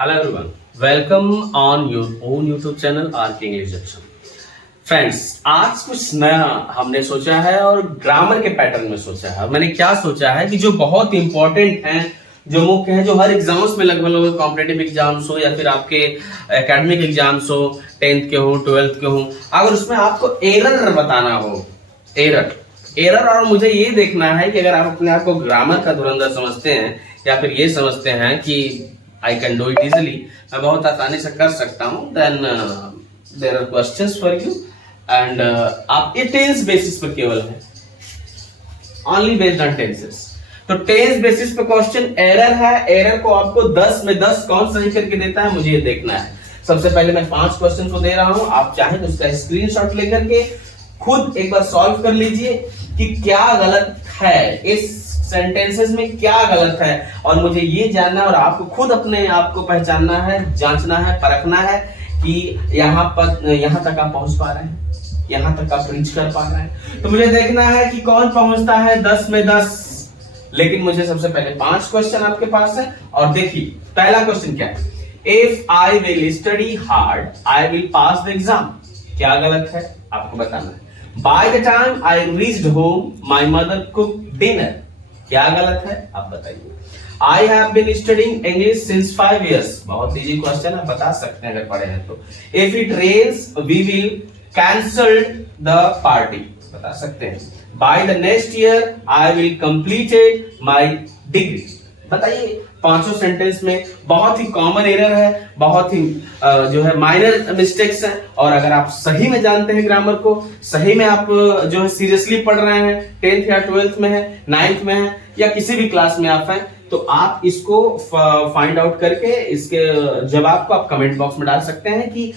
Hello everyone, welcome on your own YouTube channel RK English Junction. Friends, आज कुछ नया हमने सोचा है और ग्रामर के पैटर्न में सोचा है। मैंने क्या सोचा है कि जो बहुत इंपॉर्टेंट हैं, जो मुख्य है, जो हर एग्जाम्स में लगभग कॉम्पिटेटिव एग्जाम्स हो या फिर आपके एकेडमिक एग्जाम्स हो, 10th के हो, 12th के हो, अगर उसमें आपको एरर बताना हो, एरर और मुझे ये देखना है कि अगर आप अपने आप को ग्रामर का धुरंधर समझते हैं या फिर ये समझते हैं कि I can do it easily, मैं बहुत आसानी से कर सकता हूँ, then there are questions for you and आप ये टेंस बेसिस पर केवल है, ओनली बेस्ड ऑन टेंसेस। तो टेंस बेसिस पे क्वेश्चन एरर है, एरर को आपको 10 में 10 कौन सही करके देता है मुझे ये देखना है। सबसे पहले मैं 5 क्वेश्चन को दे रहा हूं, आप चाहें तो उसका स्क्रीनशॉट लेकर के खुद एक बार सॉल्व कर लीजिए कि क्या गलत है, इस सेंटेंसेस में क्या गलत है, और मुझे ये जानना और आपको खुद अपने आप को पहचानना है, जांचना है, परखना है कि यहाँ तक आप पहुंच पा रहे हैं, यहाँ तक आप रीच कर पा रहे हैं। तो मुझे देखना है कि कौन पहुंचता है 10 में 10। लेकिन मुझे सबसे पहले 5 क्वेश्चन आपके पास है और देखिए पहला क्वेश्चन क्या है, if I will study hard I will pass the exam. क्या गलत है आपको बताना है। By the time I reached home my mother cook dinner. क्या गलत है आप बताइए। I have been studying English since 5 years। बहुत इजी क्वेश्चन है, बता सकते हैं अगर पढ़े हैं तो। If it rains we will cancel the party. बता सकते हैं। By the next year I will completed my degree. बताइए, पांचों सेंटेंस में बहुत ही कॉमन एरर है, बहुत ही जो है माइनर मिस्टेक्स हैं, और अगर आप सही में जानते हैं ग्रामर को, सही में आप जो है सीरियसली पढ़ रहे हैं, 10th या 12th में है, 9th में है या किसी भी क्लास में आप हैं, तो आप इसको फाइंड आउट करके इसके जवाब को आप कमेंट बॉक्स में डाल सकते हैं कि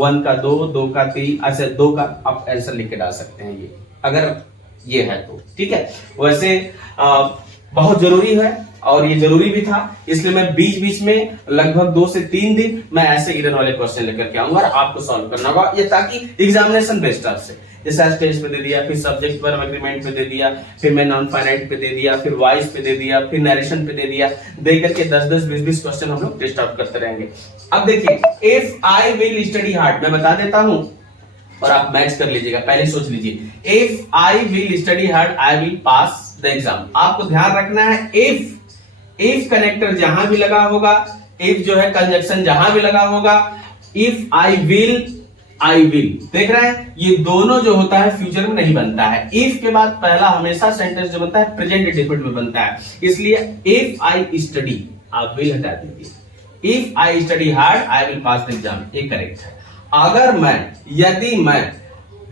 1 का 2, 2 का 3, ऐसे 2 का आप आंसर लिख के डाल सकते हैं, ये अगर ये है तो ठीक है। वैसे बहुत जरूरी है और ये जरूरी भी था, इसलिए मैं बीच बीच में लगभग 2 से 3 दिन मैं ऐसे एरर वाले क्वेश्चन लेकर के आऊंगा और आपको सॉल्व करना होगा, ये ताकि एग्जामिनेशन बेस्ड आपसे, जैसे स्टेज पे दे दिया, फिर सब्जेक्ट पर एग्रीमेंट पे दे दिया, फिर मैं नॉन फाइनाइट पे दे दिया, फिर वॉइस पे दे दिया, फिर नरेशन पे दे दिया, दे करके 10-10, 20-20 क्वेश्चन हम लोग टेस्ट आउट करते रहेंगे। अब देखिए, if I will study hard, मैं बता देता हूं और आप मैच कर लीजिएगा, पहले सोच लीजिए। If I will study hard I will pass the exam. आपको ध्यान रखना है, इफ कनेक्टर जहां भी लगा होगा, इफ जो है कंजक्शन जहां भी लगा होगा, इफ आई विल देख रहे हैं, ये दोनों जो होता है फ्यूचर में नहीं बनता है। इफ के बाद पहला हमेशा सेंटेंस जो बनता है प्रेजेंट इंडेफिनिट में बनता है, इसलिए इफ आई स्टडी, आप विल हटा दीजिए, if I study hard I will pass the exam, ये करेक्ट है। यदि मैं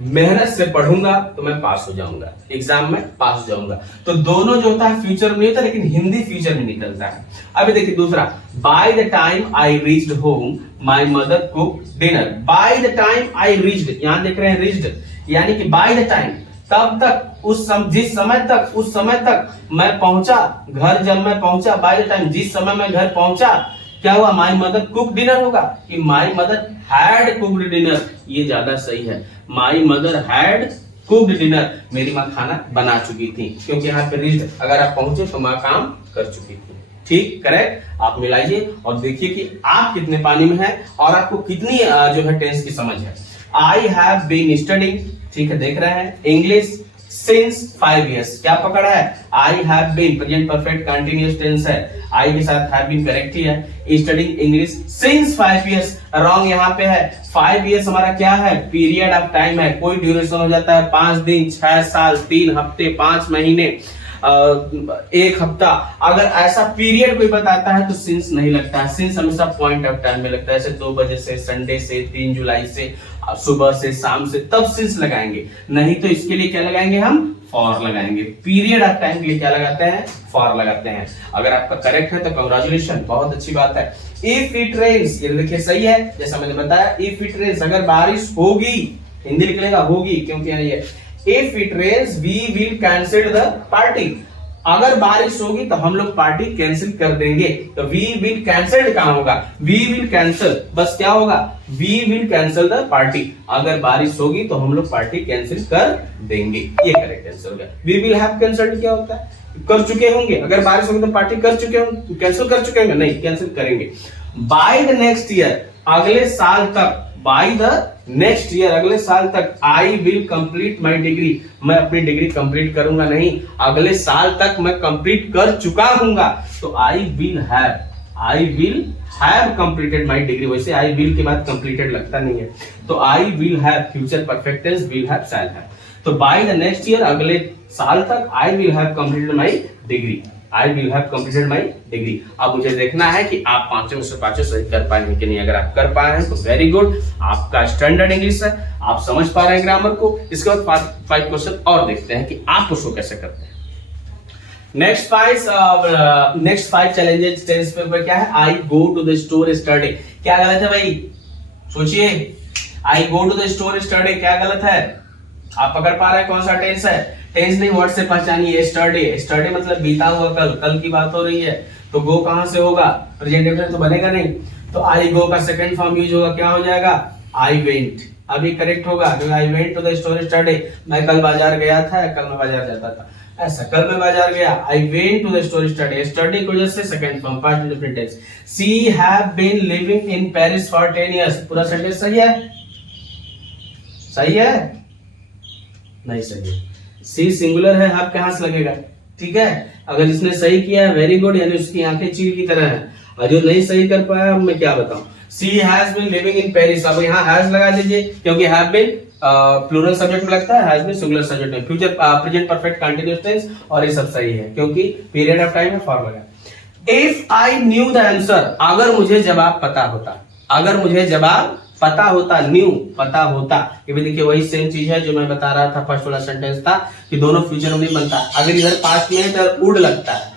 मेहनत से पढ़ूंगा तो मैं पास हो जाऊंगा, एग्जाम में पास हो जाऊंगा। तो दोनों जो होता है फ्यूचर में नहीं होता, लेकिन हिंदी फ्यूचर में निकलता है। अभी देखिए दूसरा, bye the time I reached home my mother cook dinner. Bye the time I reached, यहां देख रहे हैं रीच्ड, यानी कि बाय द टाइम, तब तक, जिस समय तक, उस समय तक मैं पहुंचा घर, जब मैं पहुंचा, बाय द टाइम जिस समय मैं घर पहुंचा, क्या हुआ, माय मदर कुक डिनर होगा कि my mother had cooked dinner, ये ज्यादा सही है। My mother had cooked dinner, मेरी माँ खाना बना चुकी थी, क्योंकि यहाँ पे रीच्ड, अगर आप पहुंचे तो माँ काम कर चुकी थी। ठीक, करेक्ट। आप मिलाइए और देखिए कि आप कितने पानी में हैं और आपको कितनी जो है टेंस की समझ है। आई हैव बीन स्टडिंग, ठीक है, देख रहे हैं, इंग्लिश सिंस 5 years। क्या पकड़ा है, I have been, present perfect continuous tense है, आई के साथ हैव बीन करेक्ट ही है। Studying English since 5 years, wrong यहाँ पे है। 5 years हमारा क्या है, पीरियड ऑफ टाइम है, कोई ड्यूरेशन हो जाता है 5 दिन, 6 साल, 3 हफ्ते, 5 महीने, 1 हफ्ता। अगर ऐसा पीरियड कोई बताता है तो सिंस नहीं लगता है, सिंस हमेशा पॉइंट ऑफ टाइम में लगता है, जैसे 2 बजे से, संडे से, 3 जुलाई से, सुबह से, शाम से, तब सिंस लगाएंगे। नहीं तो इसके लिए क्या लगाएंगे, हम फॉर लगाएंगे। पीरियड ऑफ टाइम के लिए क्या लगाते हैं, फॉर लगाते हैं। अगर आपका करेक्ट है तो कांग्रेचुलेशन, बहुत अच्छी बात है। इफ इट रेन्स, ये देखिए सही है, जैसा मैंने बताया, इफ इट रेन्स, अगर बारिश होगी, हिंदी निकलेगा होगी, क्योंकि यहाँ ये if it rains we will cancel the party. अगर बारिश होगी तो हम लोग पार्टी कैंसिल कर देंगे। तो वी विल कैंसिल कहां होगा, वी विल कैंसिल, बस क्या होगा, we will cancel the party. अगर बारिश होगी तो हम लोग पार्टी कैंसिल कर देंगे, ये करेक्ट आंसर हो गया। वी विल हैव कैंसिल्ड क्या होता है, कर चुके होंगे, अगर बारिश होगी तो पार्टी कर चुके होंगे, कैंसिल कर चुके होंगे, नहीं कैंसिल करेंगे। बाय द नेक्स्ट ईयर, अगले साल तक, बाय द नेक्स्ट ईयर, अगले साल तक, I will complete my degree, मैं अपनी डिग्री कंप्लीट करूंगा नहीं, अगले साल तक मैं कंप्लीट कर चुका हूंगा, तो I will have completed my degree. वैसे आई विल के बाद कंप्लीटेड लगता नहीं है, तो I will have, future perfect tense, will have, shall have. तो बाय द नेक्स्ट ईयर, अगले साल तक, I will have completed my degree, I will have completed my degree. अब मुझे देखना है कि आप पांचों में से पांचों सही कर पाएंगे कि नहीं। अगर आप कर पाए हैं तो वेरी गुड, आपका स्टैंडर्ड इंग्लिश है, आप समझ पा रहे हैं ग्रामर को। इसके बाद 5 क्वेश्चन और देखते हैं कि आप उसको कैसे करते हैं। नेक्स्ट 5 चैलेंजेस टेंस पे क्या है? I go to the store study, क्या गलत है भाई? सोचिए, I go to the store study क्या गलत है? आप पकड़ पा रहे हैं कौन सा टेंस है? टेंस नहीं, वर्ड से पहचानिए। स्टडी, स्टडी मतलब बीता हुआ कल, कल की बात हो रही है, तो गो कहां से होगा? प्रेजेंट इंडेफिनिट तो बनेगा नहीं, तो आई गो का सेकंड फॉर्म यूज होगा, क्या हो जाएगा? I went. अभी करेक्ट होगा क्योंकि I went to the store yesterday, मैं कल बाजार गया था, कल मैं बाजार जाता था, ऐसा कल मैं बाजार गया। I went to the store yesterday, yesterday की वजह से second form, past indefinite tense. She have been living in Paris for 10 years, पूरा सेंटेंस सही है? सही है? नहीं सही है। सी सिंगुलर है, आप कहां से लगेगा? ठीक है, अगर इसने सही किया है वेरी गुड, यानी उसकी आंखें चील की तरह हैं, और जो नहीं सही कर पाया मैं क्या बताऊं। She has been living in Paris, अब यहाँ हैज लगा दीजिए क्योंकि हैव बीन प्लूरल सब्जेक्ट में लगता है, हैज बीन सिंगुलर सब्जेक्ट में, future present perfect continuous tense, और ये सब सही है क्योंकि पीरियड ऑफ टाइम में फॉर्म लगा। If I knew the answer, अगर मुझे जवाब पता होता, अगर मुझे जवाब पता होता, न्यू पता होता, ये भी देखिए वही सेम चीज है जो मैं बता रहा था, फर्स्ट वाला सेंटेंस था कि दोनों फ्यूचर में नहीं बनता। अगर इधर पास्ट में इधर वुड लगता है,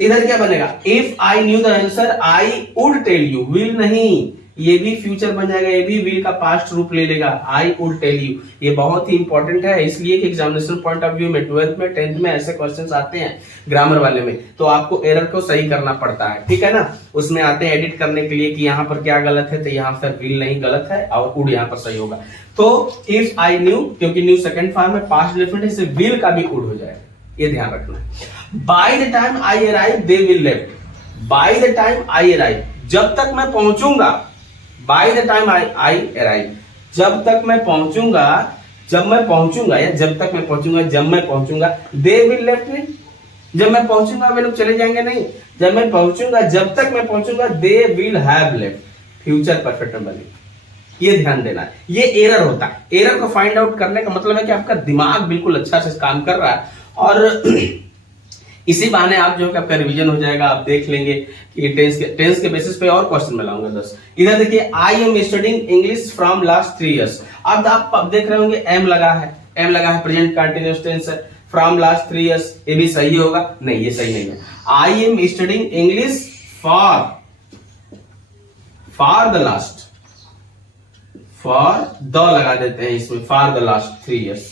इधर क्या बनेगा? If I knew the answer I would tell you, will नहीं, ये भी फ्यूचर बन जाएगा, ये भी विल का पास्ट रूप ले लेगा, आई वुड टेल यू। ये बहुत ही इंपॉर्टेंट है, इसलिए कि एग्जामिनेशन पॉइंट ऑफ व्यू में 12th में 10th में ऐसे क्वेश्चंस आते हैं ग्रामर वाले में, तो आपको एरर को सही करना पड़ता है, ठीक है ना। उसमें आते हैं एडिट करने के लिए कि यहाँ पर क्या गलत है, तो यहाँ पर विल नहीं गलत है और वुड यहाँ पर सही होगा। तो इफ आई न्यू, क्योंकि न्यू सेकंड फॉर्म में पास्ट इंडेफिनिट से विल का भी वुड हो जाएगा, ये ध्यान रखना है। By the time I arrive they will left, by the time I arrive, जब तक मैं पहुंचूंगा, by the time I arrive, जब तक मैं पहुंचूंगा, जब मैं पहुंचूंगा, या जब तक मैं पहुंचूंगा, जब मैं पहुंचूंगा, दे विल लेफ्ट मी, जब मैं पहुंचूंगा वे लोग चले जाएंगे नहीं, जब मैं पहुंचूंगा, जब तक मैं पहुंचूंगा, they will have left, future perfect में बनेगा। ये ध्यान देना है, ये एरर होता है। एरर को फाइंड आउट करने का मतलब है कि आपका दिमाग बिल्कुल अच्छा से काम कर रहा है, और इसी बहाने आप जो है आपका रिवीजन हो जाएगा। आप देख लेंगे कि टेंस के बेसिस पे और क्वेश्चन मैं लाऊंगा 10। इधर देखिए, I am studying English from last 3 years। अब आप देख रहे होंगे एम लगा है, एम लगा है, प्रेजेंट कंटिन्यूअस टेंस है, फ्रॉम लास्ट 3 years, ये भी सही होगा? नहीं, ये सही नहीं है। I am studying English for the last, for the लगा देते हैं इसमें, फॉर द लास्ट 3 years,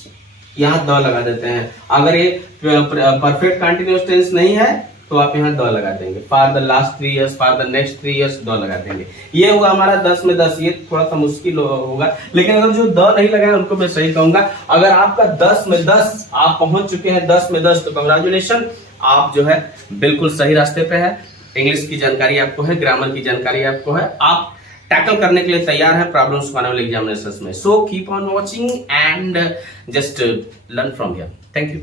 यहाँ द लगा देते हैं। अगर ये परफेक्ट कंटिन्यूअस टेंस नहीं है तो आप यहाँ द लगा देंगे, for the last 3 years, for the next 3 years, the लगा देंगे। ये होगा हमारा 10 में 10। ये थोड़ा सा मुश्किल होगा, लेकिन अगर जो द नहीं लगाए उनको मैं सही कहूंगा। अगर आपका 10 में 10 आप पहुंच चुके हैं, 10 में 10, तो कंग्रेचुलेशन, आप जो है बिल्कुल सही रास्ते पे है। इंग्लिश की जानकारी आपको है, ग्रामर की जानकारी आपको है, आप टैकल करने के लिए तैयार है प्रॉब्लम्स आने वाले एग्जामिनेशंस में। So keep on watching and just learn from here. Thank you.